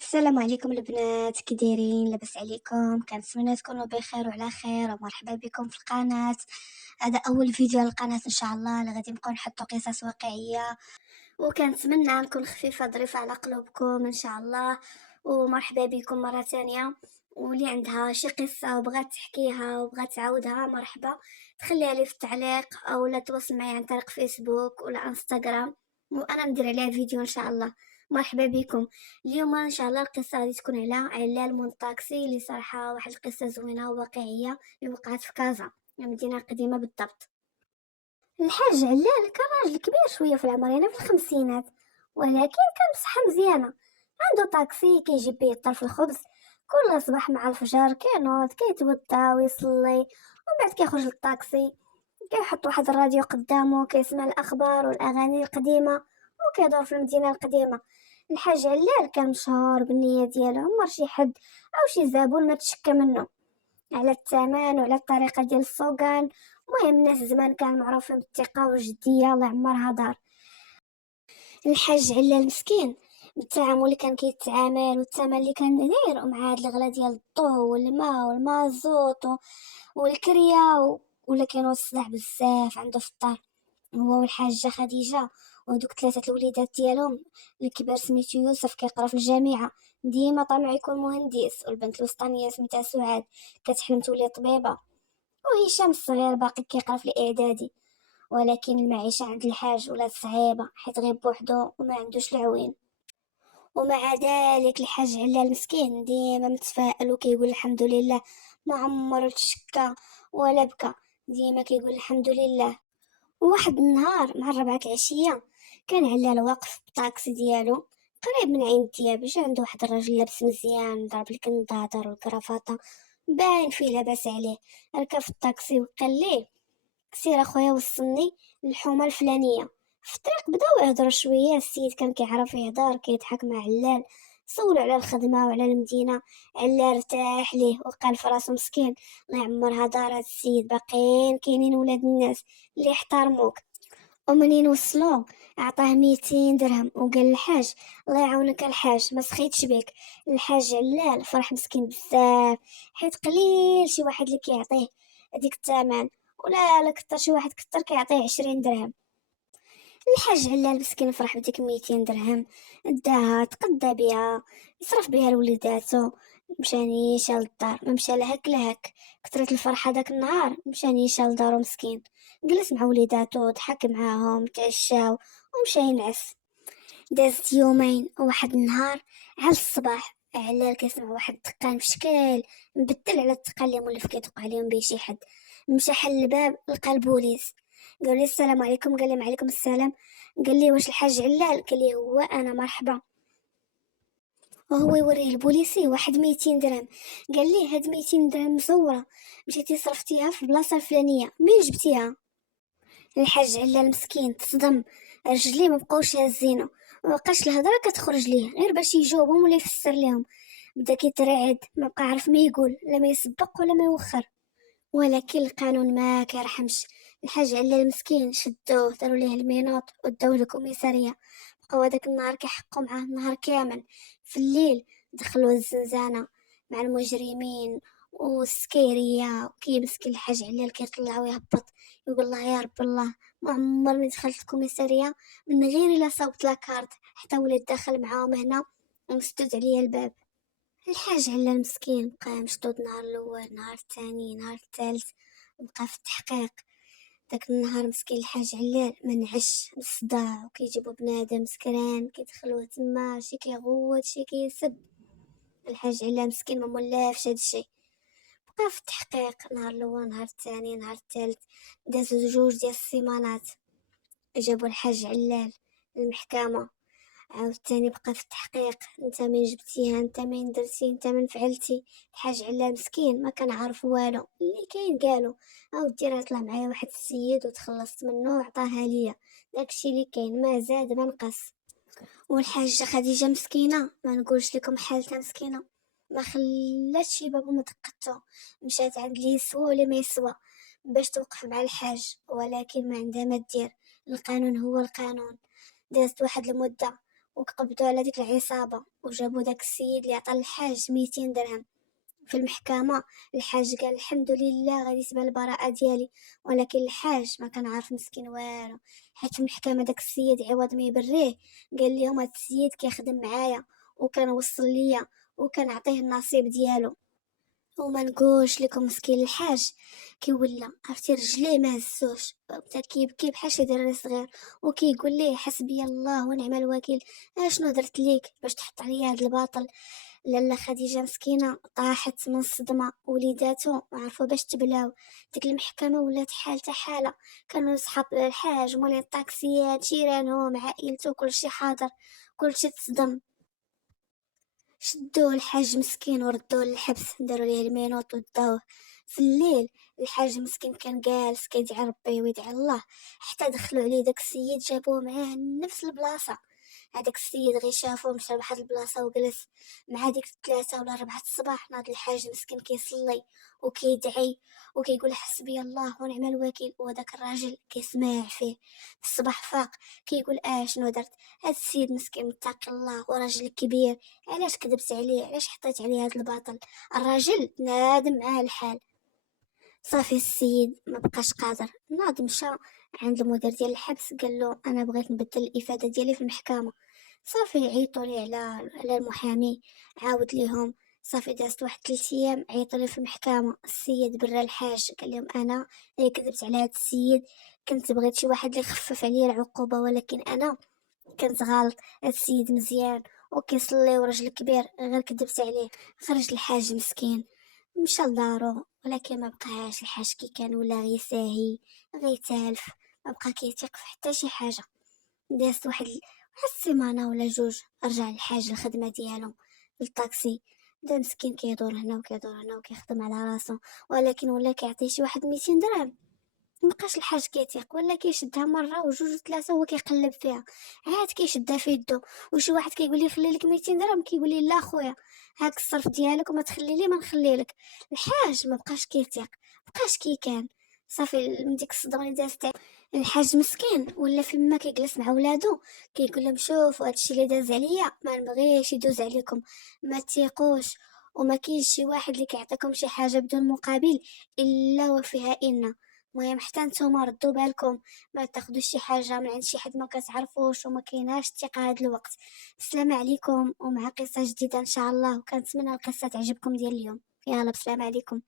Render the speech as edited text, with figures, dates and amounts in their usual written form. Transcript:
السلام عليكم البنات، كي دايرين؟ لاباس عليكم؟ كنتمنى تكونوا بخير وعلى خير، ومرحبا بكم في القناه. هذا اول فيديو على القناه ان شاء الله، اللي غادي نبقاو نحطوا قصص واقعيه، وكنتمنى نكون خفيفه ظريفه على قلوبكم ان شاء الله. ومرحبا بكم مره ثانيه. واللي عندها شي قصه وبغات تحكيها وبغات تعاودها، مرحبا، تخليها لي في التعليق او لا تواصل معي عن طريق فيسبوك ولا انستغرام، وانا ندير عليها فيديو ان شاء الله. مرحبا بكم. اليوم ان شاء الله القصه غادي تكون على علال مونطاكسي، اللي صراحه واحد القصه زوينه وواقعيه اللي وقعت في كازا، مدينه قديمه بالضبط. الحاج علال كان راجل كبير شويه في العمر، يعني في الخمسينات، ولكن كان بصحه مزيانه. عنده طاكسي كيجيب بيه الطرف الخبز كل صباح مع الفجر، كينوض كيتوضا ويصلي، ومن بعد كيخرج للطاكسي، كيحط واحد الراديو قدامه كيسمع الاخبار والاغاني القديمه، وكيدور في المدينه القديمه. الحاج علال كان مشهور بالنية ديالو، عمر شي حد او شي زبون ما تشكى منه على الثمن وعلى الطريقه ديال السوقان. المهم الناس زمان كانوا معروفين بالثقه والجديه، الله يعمرها دار. الحاج علال مسكين بالتعامل اللي كان كيتعامل والثمن اللي كان داير، ومع هاد الغلا ديال الضو والماء والمازوت والكريا ولا كانوا الصداع بزاف عنده في الدار، هو والحاجة خديجة ودوك ثلاثة الوليدات ديالهم. الكبير سميتو يوسف كيقرا في الجامعة، ديما طامع يكون مهندس، والبنت الوسطانية سميتها سعاد كتحلم تولي طبيبة، وهشام الصغير باقي كيقرا في الإعدادي. ولكن المعيشة عند الحاج ولات صعيبة، حيت غير بوحدو وما عندوش العوين. ومع ذلك الحاج علال مسكين ديما متفائل وكيقول الحمد لله، ما عمرو تشكى ولا بكى، ديما كيقول الحمد لله. وواحد النهار مع الربعة العشية، كان علال واقف بالطاكسي ديالو قريب من عين الدياب، جا عنده واحد الراجل لابس مزيان ضرب الكنداطر والكرافطة، باين فيه لاباس عليه. ركب في الطاكسي وقال ليه: سير اخويا وصلني للحومه الفلانيه. في الطريق بداو يهضروا شويه، السيد كان كيعرف يهضر كيضحك مع علال، سولو على الخدمه وعلى المدينه. علال ارتاح ليه وقال في راسو مسكين، الله يعمرها دار هاد السيد، باقيين كاينين ولاد الناس اللي يحترموك. ومنين وصلوا عطاه 200 درهم وقال الحاج: الله يعاونك الحاج، ما سخيتش بك. الحاج علال فرح مسكين بزاف، حيت قليل شي واحد اللي كيعطيه هذيك الثمن، ولا كتر شي واحد كتر كيعطيه 20 درهم. الحاج علال مسكين فرح بديك 200 درهم، داها تقدى بها، يصرف بها لوليداتو، مشى نيشا للدار، ما مشى لهك لهك. كثرت الفرحة داك النهار، مشى نيشا لدارو مسكين، جلس مع وليداتو ضحك معاهم تعشاو ومشى ينعس. دازت يومين، وواحد النهار على الصباح علال كيسمع واحد الدقان في شكل مبدل على الدقان اللي مولف كيدق عليهم بيه شي حد. مشى حل الباب لقى البوليس، قال لي السلام عليكم، قال لي وعليكم السلام. قال لي واش الحاج علال؟ قال لي هو انا، مرحبا. وهو يوريه البوليسي واحد 200 درهم، قال لي هاد 200 درهم مزوره، مشيتي صرفتيها في البلاصه الفلانيه، منين جبتيها؟ الحاج علال مسكين تصدم، رجليه مبقاوش هازينو، مبقاش الهضره كتخرج ليه غير باش يجاوبهم ولا يفسر لهم. بدا كيترعد، ما بقى عارف ما يقول، لا ما يسبق ولا ما يوخر. ولكن القانون ما كيرحمش. الحاج علال مسكين شدوه داروا ليه المينوط وداوه للكوميساريه، بقاو هذاك النهار كيحقوا معاه النهار كامل. في الليل دخلوه الزنزانه مع المجرمين والسكيريه، وكيمسك الحاج علال كيطلع ويهبط، يقول الله يا رب الله، ما عمرني دخلت الكوميساريه من غير الا صوبت لاكارت، حتى وليت داخل معاهم هنا ومسدود عليا الباب. الحاج علال مسكين بقى مشدود، نهار الاول، نهار الثاني، نهار الثالث، بقى في التحقيق. داك النهار مسكين الحاج علال منعش من الصداع، وكيجيبو بنادم سكران كيدخلوه تما، شي كيغوت شي كيسب. الحاج علال مسكين ما مولافش هادشي، بقى في التحقيق. نهار الاول، نهار الثاني، نهار الثالث، دازو جوج ديال السيمانات، جابو الحاج علال المحكمة. عاوتاني بقى في التحقيق، انت من جبتيها، انت من درتي، انت من فعلتي. الحاج علام مسكين ما كان عارف والو، اللي كاين قالو: اودي راه طلع معايا واحد السيد وتخلصت منه وعطاها ليا، داكشي اللي كاين، ما زاد ما نقص. والحاجه خديجه مسكينه، ما نقولش لكم حالتها مسكينه، ما خلاتش شي باب وما دقتو، مشات عند اللي يسوى ولا ما يسوى باش توقف مع الحاج، ولكن ما عندها ما دير، القانون هو القانون. دازت واحد المده، وقبضوا على ديك العصابة وجابوا داك السيد اللي عطى الحاج 200 درهم. في المحكمة الحاج قال الحمد لله غادي تبان البراءة ديالي، ولكن الحاج ما كان عارف مسكين والو، حيت في المحكمة داك السيد عوض ما يبريه قال لهم هاد السيد كيخدم معايا وكان وصل ليا وكان عطيه النصيب ديالو. وما نقولش لكم مسكين الحاج كيولى عرفتي رجليه ما هزوش، بدا كيبكي بحال شي دري صغير وكيقول ليه حسبي الله ونعم الوكيل، اشنو درت ليك باش تحط عليا هاد الباطل. لاله خديجه مسكينه طاحت من الصدمه، وليداتو عرفوا باش تبلاو. ديك المحكمه ولات حالته حاله، كانوا صحاب الحاج مولين الطاكسيات جيرانهم عائلته كلشي حاضر، كلشي تصدم. شدوه الحاج مسكين وردوه للحبس، داروا ليه المينوط وداوه. في الليل الحاج مسكين كان جالس كيدعي ربي ويدعي الله، حتى دخلوا عليه داك السيد جابوه معاه لنفس البلاصه. هذاك السيد غير شافو مشى لواحد البلاصه وجلس مع ديك 3 ولا 4 الصباح. ناض الحاج مسكين كيصلي وكيدعي وكيقول حسبي الله ونعم الوكيل، وهداك الراجل كيسمع فيه. في الصباح فاق كيقول شنو درت، هاد السيد مسكين متقي الله وراجل كبير، علاش كذبت عليه، علاش حطيت عليه هاد الباطل. الراجل نادم على الحال. صافي السيد ما بقاش قادر، ناض مشى عند المدير ديال الحبس قال له انا بغيت نبدل الافاده ديالي في المحكمه. صافي عيطوا لي على المحامي، عاود ليهم. صافي دازت واحد 3 ايام عيطوا لي في المحكمه. السيد برا الحاج قال لهم انا اللي كذبت على هذا السيد، كنت بغيت شي واحد اللي يخفف عليا العقوبه، ولكن انا كنت غلط. هاد السيد مزيان وكيصلي ورجل كبير، غير كدبت عليه. خرج الحاج مسكين مشى لدارو، ولكن ما بقاش الحاج كي كان، ولا غير ساهي غير تالف، ما بقى كيثيق في حتى شي حاجه. دازت واحد السيمانه ولا جوج، رجع الحاج الخدمه ديالو الطاكسي. بدا مسكين كيدور هنا وكيدور هنا وكيخدم على راسو، ولكن ولا كيعطي شي واحد 200 درهم مبقاش الحاج كيتيق، ولا كيشدها مره وجوج وثلاثه هو كيقلب فيها، عاد كيشدها في يدو. وشي واحد كيقول لي خلي لك 200 درهم، كيقول لي لا خويا هاك الصرف ديالك وما تخلي لي ما نخلي لك. الحاج ما بقاش كيتيق، بقاش كي كان. صافي من ديك الصدمه اللي دازت الحاج مسكين ولا فيما كيجلس مع ولادو كيقول لهم شوفوا هادشي اللي داز عليا ما نبغيش يدوز عليكم، ما تيقوش، وما كاينش شي واحد اللي كيعطيكم شي حاجه بدون مقابل الا وفيها ان. المهم حتى نتوما ردوا بالكم، ما تاخدوش شي حاجه من عند شي حد ما كتعرفوش وما كايناش الثقه هاد الوقت. السلام عليكم، ومع قصه جديده ان شاء الله، وكنتمنى القصه تعجبكم ديال اليوم. يلا بسلام عليكم.